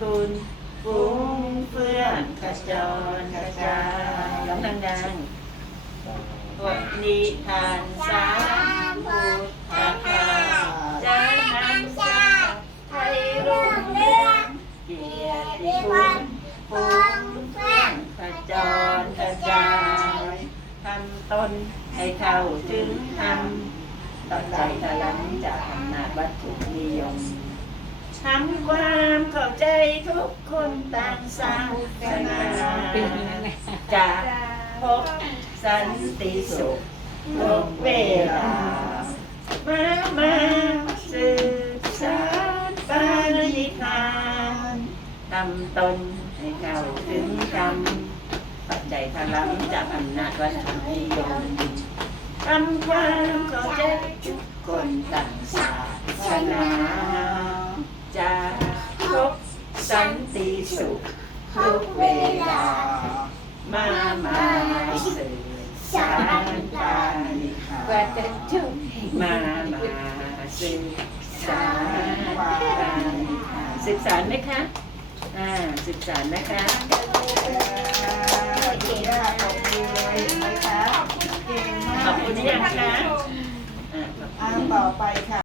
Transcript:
คุณฟุ้งเฟื่องกระจรกระจายร้องดังๆบทนิทานสามพุทธคาจะนำชาไทยรุ่งเรืองเกียรติคุณฟุ้งเฟื่องกระจรกระจายทำตนให้เข้าถึงธรรมต่อใจทะลังจากอำนาจวัตถุนิยมทำความเข้าใจ กคนต่างศาสนาจะพบสันติสุขทุกเวลา มามาสืบสานปาณิธานทำตนให้เข้าถึงธรรมปัจจัยพลังจากอำนาจวัตถุนิยมทำความเข้าใจทุกคนต่างศาสนาจะ สันติสุขทุกเวลา มามาสืบสานปาณิธาว่าจะจุบมามาสืบสานปาณิธาสืบสารไหมคะ อ่าสืบสารนะคะเก่งมากขอบคุณเลยนะคะเก่งมากขอบคุณยังคะ อ่า อ่าต่อไปค่ะ